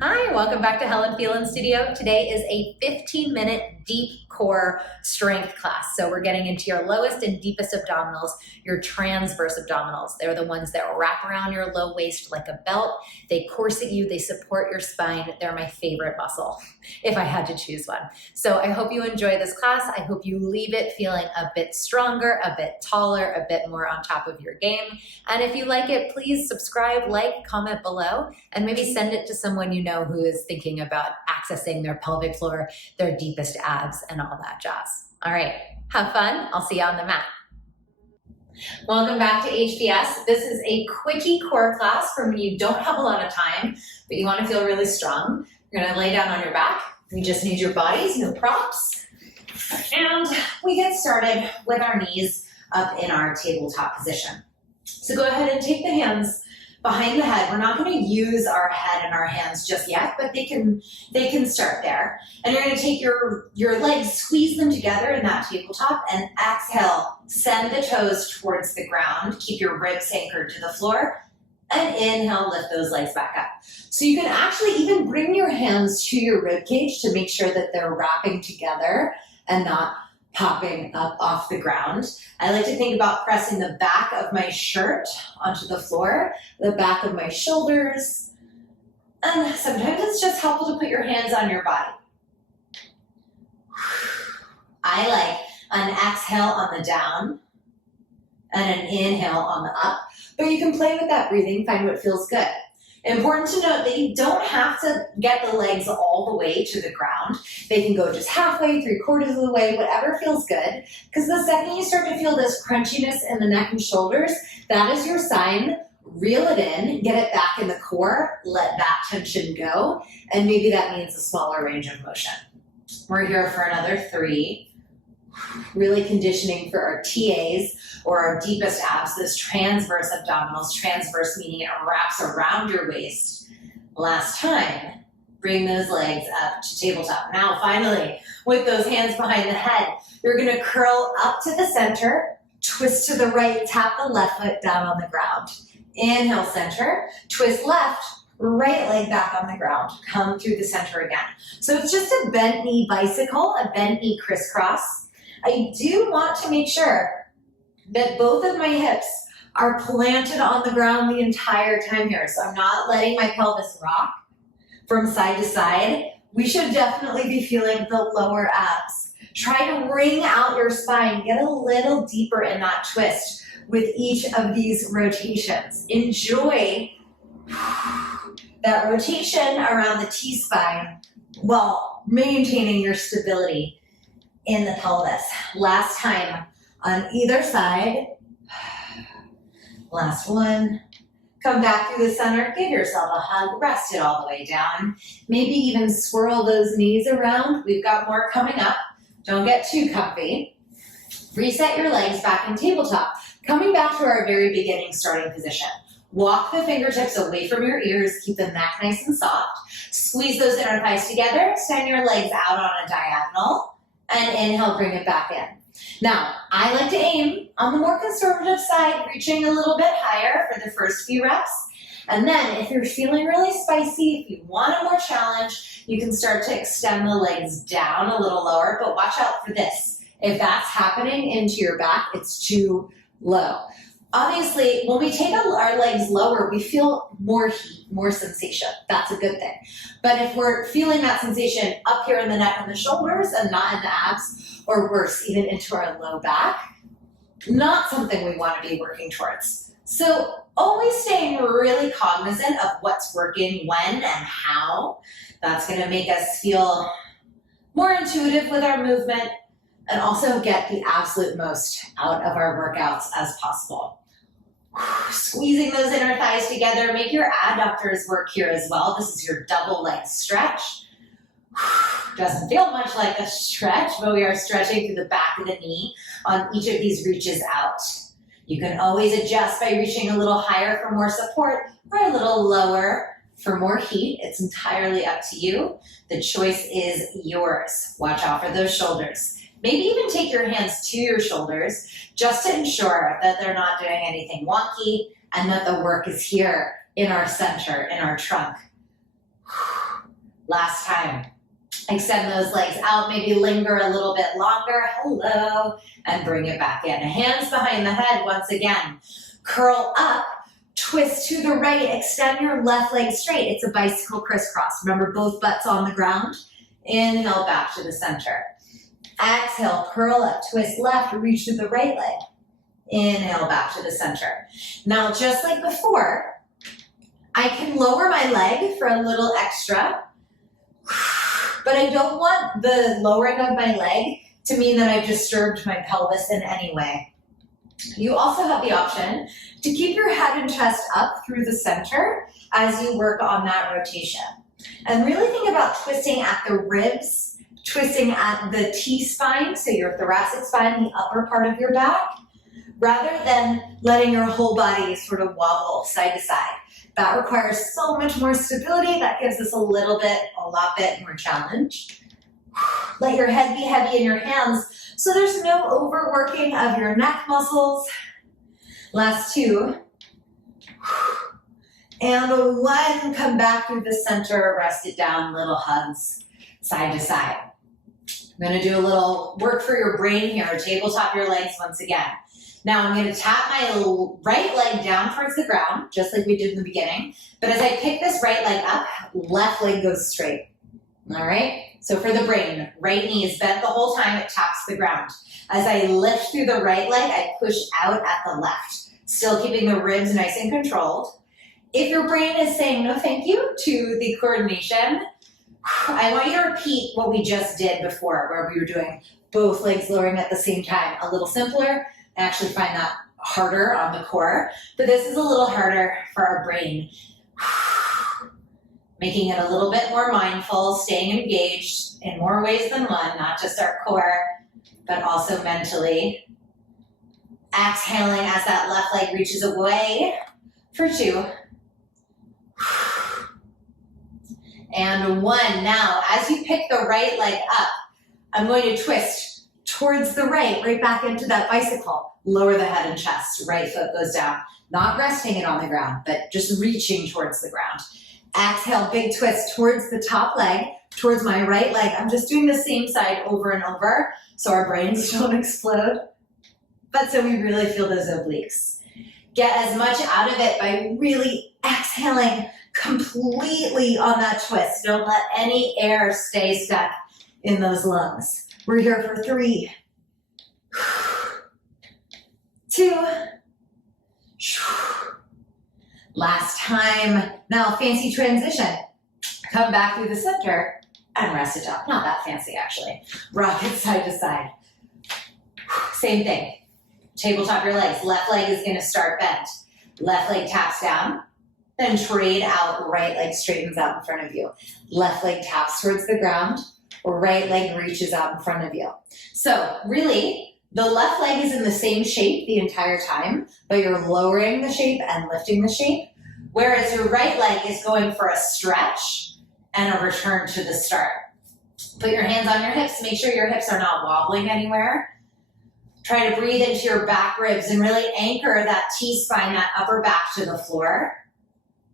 Hi, welcome back to Helen Phelan Studio. Today is a 15-minute deep core strength class. So we're getting into your lowest and deepest abdominals, your transverse abdominals. They're the ones that wrap around your low waist like a belt. They corset you, they support your spine. They're my favorite muscle, if I had to choose one. So I hope you enjoy this class. I hope you leave it feeling a bit stronger, a bit taller, a bit more on top of your game. And if you like it, please subscribe, like, comment below, and maybe send it to someone you know who is thinking about accessing their pelvic floor, their deepest abs, and all that jazz. All right, have fun. I'll see you on the mat. Welcome back to HPS. This is a quickie core class for when you don't have a lot of time, but you want to feel really strong. You're going to lay down on your back. You just need your bodies, no props. And we get started with our knees up in our tabletop position. So go ahead and take the hands behind the head. We're not going to use our head and our hands just yet, but they can start there. And you're going to take your legs, squeeze them together in that tabletop, and exhale, send the toes towards the ground. Keep your ribs anchored to the floor, and inhale, lift those legs back up. So you can actually even bring your hands to your rib cage to make sure that they're wrapping together and not popping up off the ground. I like to think about pressing the back of my shirt onto the floor, the back of my shoulders, and sometimes it's just helpful to put your hands on your body. I like an exhale on the down and an inhale on the up, but you can play with that breathing, find what feels good. Important to note that you don't have to get the legs all the way to the ground. They can go just halfway, 3/4 of the way, whatever feels good. Because the second you start to feel this crunchiness in the neck and shoulders, that is your sign. Reel it in, get it back in the core, let that tension go, and maybe that means a smaller range of motion. We're here for another 3. Really conditioning for our TAs or our deepest abs, those transverse abdominals, transverse meaning it wraps around your waist. Last time, bring those legs up to tabletop. Now finally, with those hands behind the head, you're gonna curl up to the center, twist to the right, tap the left foot down on the ground. Inhale, center, twist left, right leg back on the ground. Come through the center again. So it's just a bent knee bicycle, a bent knee crisscross. I do want to make sure that both of my hips are planted on the ground the entire time here. So I'm not letting my pelvis rock from side to side. We should definitely be feeling the lower abs. Try to wring out your spine. Get a little deeper in that twist with each of these rotations. Enjoy that rotation around the T-spine while maintaining your stability in the pelvis. Last time on either side. Last one. Come back through the center, give yourself a hug, rest it all the way down. Maybe even swirl those knees around. We've got more coming up. Don't get too comfy. Reset your legs back in tabletop. Coming back to our very beginning starting position. Walk the fingertips away from your ears, keep the neck nice and soft. Squeeze those inner thighs together, extend your legs out on a diagonal. And inhale, bring it back in. Now, I like to aim on the more conservative side, reaching a little bit higher for the first few reps. And then if you're feeling really spicy, if you want a more challenge, you can start to extend the legs down a little lower, but watch out for this. If that's happening into your back, it's too low. Obviously, when we take our legs lower, we feel more heat, more sensation. That's a good thing. But if we're feeling that sensation up here in the neck and the shoulders and not in the abs, or worse, even into our low back, not something we want to be working towards. So always staying really cognizant of what's working when and how. That's going to make us feel more intuitive with our movement and also get the absolute most out of our workouts as possible. Squeezing those inner thighs together, make your adductors work here as well. This is your double leg stretch. Doesn't feel much like a stretch, but we are stretching through the back of the knee on each of these reaches out. You can always adjust by reaching a little higher for more support or a little lower for more heat. It's entirely up to you. The choice is yours. Watch out for those shoulders. Maybe even take your hands to your shoulders just to ensure that they're not doing anything wonky and that the work is here in our center, in our trunk. Last time. Extend those legs out, maybe linger a little bit longer. Hello. And bring it back in. Hands behind the head once again. Curl up, twist to the right, extend your left leg straight. It's a bicycle crisscross. Remember, both butts on the ground. Inhale back to the center. Exhale, curl up, twist left, reach to the right leg. Inhale back to the center. Now, just like before, I can lower my leg for a little extra, but I don't want the lowering of my leg to mean that I've disturbed my pelvis in any way. You also have the option to keep your head and chest up through the center as you work on that rotation. And really think about twisting at the ribs, twisting at the T-spine, so your thoracic spine, the upper part of your back, rather than letting your whole body sort of wobble side to side. That requires so much more stability. That gives us a lot bit more challenge. Let your head be heavy in your hands so there's no overworking of your neck muscles. Last two. And one, come back through the center, rest it down, little hugs, side to side. I'm gonna do a little work for your brain here. Tabletop your legs once again. Now I'm gonna tap my right leg down towards the ground, just like we did in the beginning. But as I pick this right leg up, left leg goes straight. All right? So for the brain, right knee is bent the whole time, it taps the ground. As I lift through the right leg, I push out at the left, still keeping the ribs nice and controlled. If your brain is saying no thank you to the coordination, I want you to repeat what we just did before, where we were doing both legs lowering at the same time. A little simpler. I actually find that harder on the core, but this is a little harder for our brain. Making it a little bit more mindful, staying engaged in more ways than one, not just our core, but also mentally. Exhaling as that left leg reaches away for two. And one. Now, as you pick the right leg up, I'm going to twist towards the right back into that bicycle. Lower the head and chest, right foot goes down. Not resting it on the ground, but just reaching towards the ground. Exhale, big twist towards the top leg, towards my right leg. I'm just doing the same side over and over so our brains don't explode, but so we really feel those obliques. Get as much out of it by really exhaling completely on that twist. Don't let any air stay stuck in those lungs. We're here for 3, 2, last time. Now, fancy transition. Come back through the center and rest it up. Not that fancy, actually. Rock it side to side. Same thing. Tabletop your legs. Left leg is going to start bent. Left leg taps down. Then trade out. Right leg straightens out in front of you. Left leg taps towards the ground. Right leg reaches out in front of you. So, really, the left leg is in the same shape the entire time, but you're lowering the shape and lifting the shape, whereas your right leg is going for a stretch and a return to the start. Put your hands on your hips. Make sure your hips are not wobbling anywhere. Try to breathe into your back ribs and really anchor that T-spine, that upper back to the floor.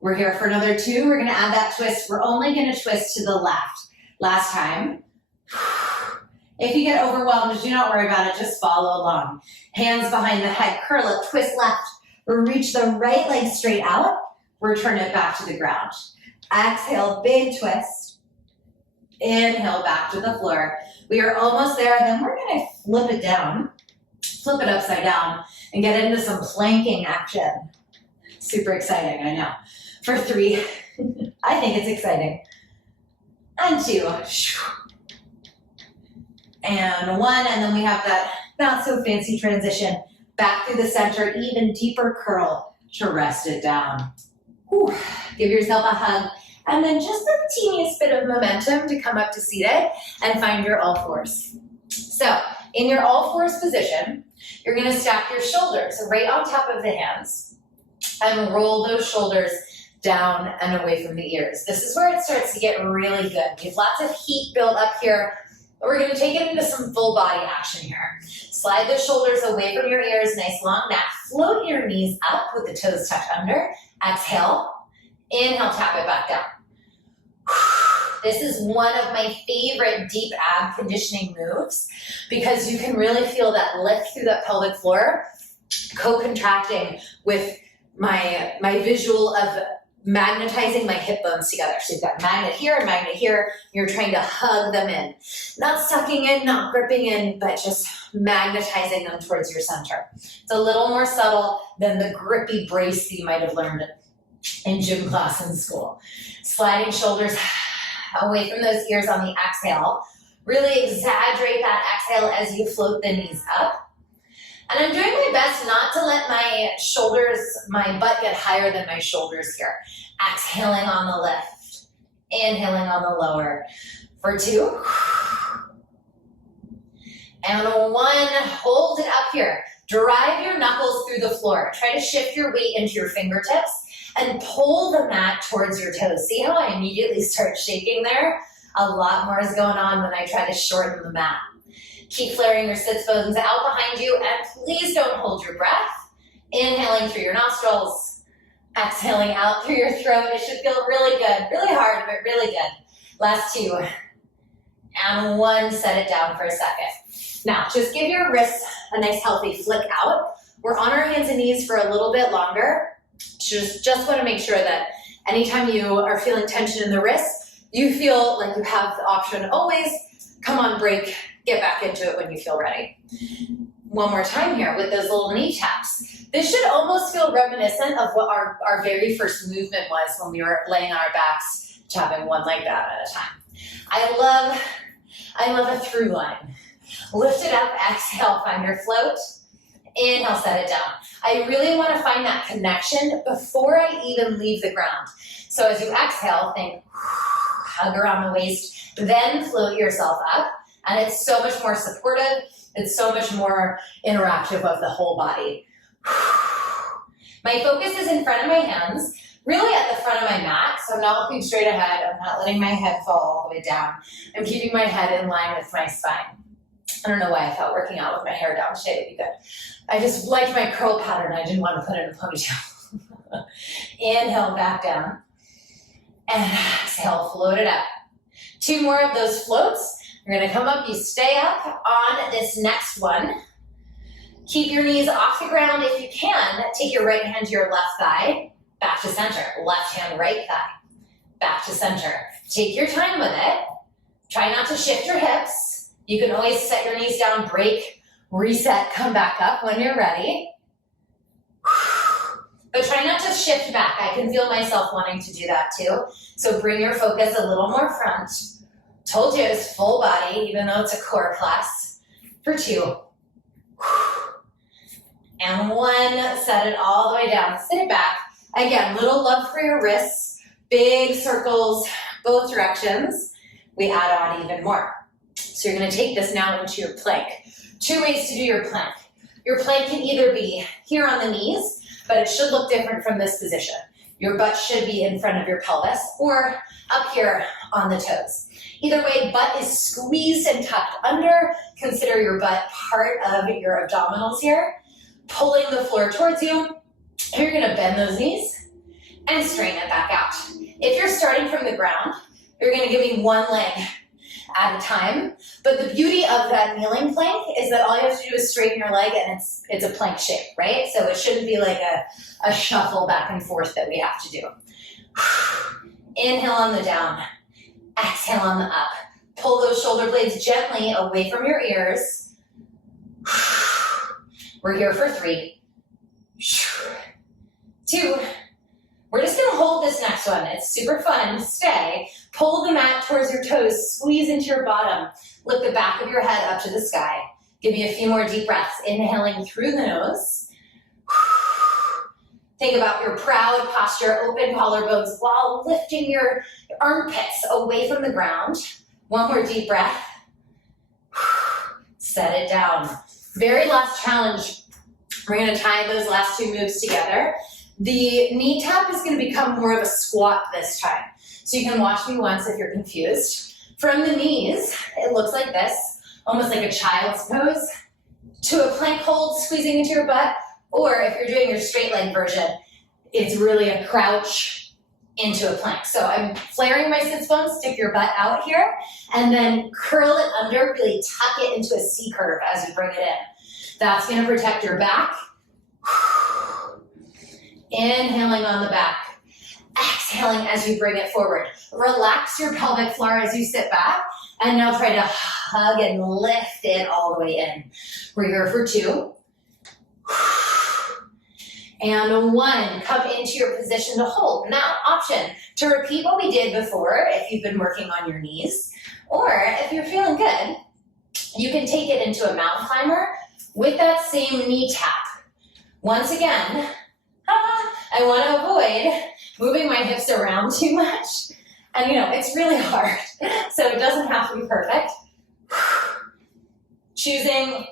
We're here for another 2. We're going to add that twist. We're only going to twist to the left. Last time. If you get overwhelmed, do not worry about it. Just follow along. Hands behind the head, curl up, twist left. Reach the right leg straight out. Return it back to the ground. Exhale, big twist. Inhale, back to the floor. We are almost there. Then we're going to flip it down, flip it upside down, and get into some planking action. Super exciting, I know. For 3, I think it's exciting. And 2. And 1, and then we have that not so fancy transition back through the center, even deeper curl to rest it down. Whew. Give yourself a hug, and then just the teeniest bit of momentum to come up to seated and find your all fours. So, in your all fours position, you're going to stack your shoulders right on top of the hands and roll those shoulders down and away from the ears. This is where it starts to get really good. We have lots of heat built up here, but we're going to take it into some full body action here. Slide the shoulders away from your ears, nice long neck. Float your knees up with the toes tucked under. Exhale. Inhale, tap it back down. This is one of my favorite deep ab conditioning moves because you can really feel that lift through that pelvic floor, co-contracting with my visual of magnetizing my hip bones together. So you've got magnet here and magnet here. You're trying to hug them in. Not sucking in, not gripping in, but just magnetizing them towards your center. It's a little more subtle than the grippy brace that you might have learned in gym class in school. Sliding shoulders away from those ears on the exhale. Really exaggerate that exhale as you float the knees up. And I'm doing my best not to let my shoulders, my butt get higher than my shoulders here. Exhaling on the lift, inhaling on the lower. For 2. And 1, hold it up here. Drive your knuckles through the floor. Try to shift your weight into your fingertips and pull the mat towards your toes. See how I immediately start shaking there? A lot more is going on when I try to shorten the mat. Keep flaring your sits bones out behind you, and please don't hold your breath. Inhaling through your nostrils, exhaling out through your throat. It should feel really good, really hard, but really good. Last 2, and 1, set it down for a second. Now, just give your wrists a nice healthy flick out. We're on our hands and knees for a little bit longer. Just want to make sure that anytime you are feeling tension in the wrists, you feel like you have the option always, come on, break, get back into it when you feel ready. One more time here with those little knee taps. This should almost feel reminiscent of what our very first movement was when we were laying on our backs, tapping one leg down at a time. I love a through line. Lift it up, exhale, find your float. Inhale, set it down. I really want to find that connection before I even leave the ground. So as you exhale, think, hug around the waist, then float yourself up. And it's so much more supportive. It's so much more interactive of the whole body. My focus is in front of my hands, really at the front of my mat. So I'm not looking straight ahead. I'm not letting my head fall all the way down. I'm keeping my head in line with my spine. I don't know why I thought working out with my hair down today would be good. I just liked my curl pattern. I didn't want to put it in a ponytail. Inhale, back down. And exhale, float it up. 2 more of those floats. You're going to come up, you stay up on this next one. Keep your knees off the ground if you can. Take your right hand to your left thigh, back to center. Left hand, right thigh, back to center. Take your time with it. Try not to shift your hips. You can always set your knees down, break, reset, come back up when you're ready. But try not to shift back. I can feel myself wanting to do that too. So bring your focus a little more front. Told you it's full body, even though it's a core class. For 2. And 1, set it all the way down. Sit it back. Again, little love for your wrists. Big circles, both directions. We add on even more. So you're going to take this now into your plank. 2 ways to do your plank. Your plank can either be here on the knees, but it should look different from this position. Your butt should be in front of your pelvis, or up here on the toes. Either way, butt is squeezed and tucked under. Consider your butt part of your abdominals here. Pulling the floor towards you. You're going to bend those knees and straighten it back out. If you're starting from the ground, you're going to give me 1 leg at a time. But the beauty of that kneeling plank is that all you have to do is straighten your leg, and it's a plank shape, right? So it shouldn't be like a shuffle back and forth that we have to do. Inhale on the down. Exhale on the up. Pull those shoulder blades gently away from your ears. We're here for 3. 2. We're just going to hold this next one. It's super fun. Stay. Pull the mat towards your toes. Squeeze into your bottom. Lift the back of your head up to the sky. Give me a few more deep breaths. Inhaling through the nose. Think about your proud posture, open collarbones while lifting your armpits away from the ground. 1 more deep breath. Set it down. Very last challenge. We're going to tie those last 2 moves together. The knee tap is going to become more of a squat this time. So you can watch me once if you're confused. From the knees, it looks like this, almost like a child's pose, to a plank hold, squeezing into your butt. Or if you're doing your straight leg version, it's really a crouch, into a plank. So I'm flaring my sits bones, stick your butt out here, and then curl it under, really tuck it into a C curve as you bring it in. That's gonna protect your back. Inhaling on the back. Exhaling as you bring it forward. Relax your pelvic floor as you sit back, and now try to hug and lift it all the way in. We're here for 2. And 1, come into your position to hold. Now, option to repeat what we did before if you've been working on your knees, or if you're feeling good, you can take it into a mountain climber with that same knee tap. Once again, I want to avoid moving my hips around too much. And it's really hard, so it doesn't have to be perfect. Choosing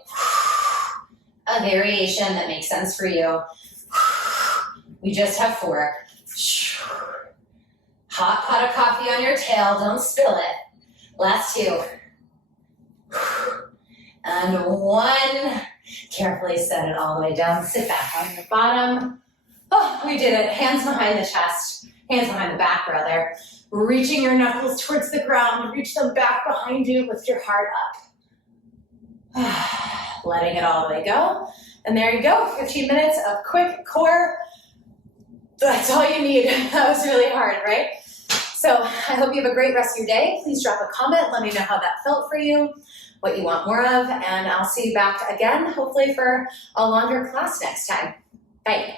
a variation that makes sense for you. We just have 4. Hot pot of coffee on your tail, don't spill it. Last 2. And 1. Carefully set it all the way down. Sit back on your bottom. Oh, we did it. Hands behind the chest, hands behind the back rather. Reaching your knuckles towards the ground, reach them back behind you, lift your heart up. Letting it all the way go. And there you go, 15 minutes of quick core. That's all you need. That was really hard, right? So I hope you have a great rest of your day. Please drop a comment. Let me know how that felt for you, what you want more of, and I'll see you back again, hopefully for a longer class next time. Bye.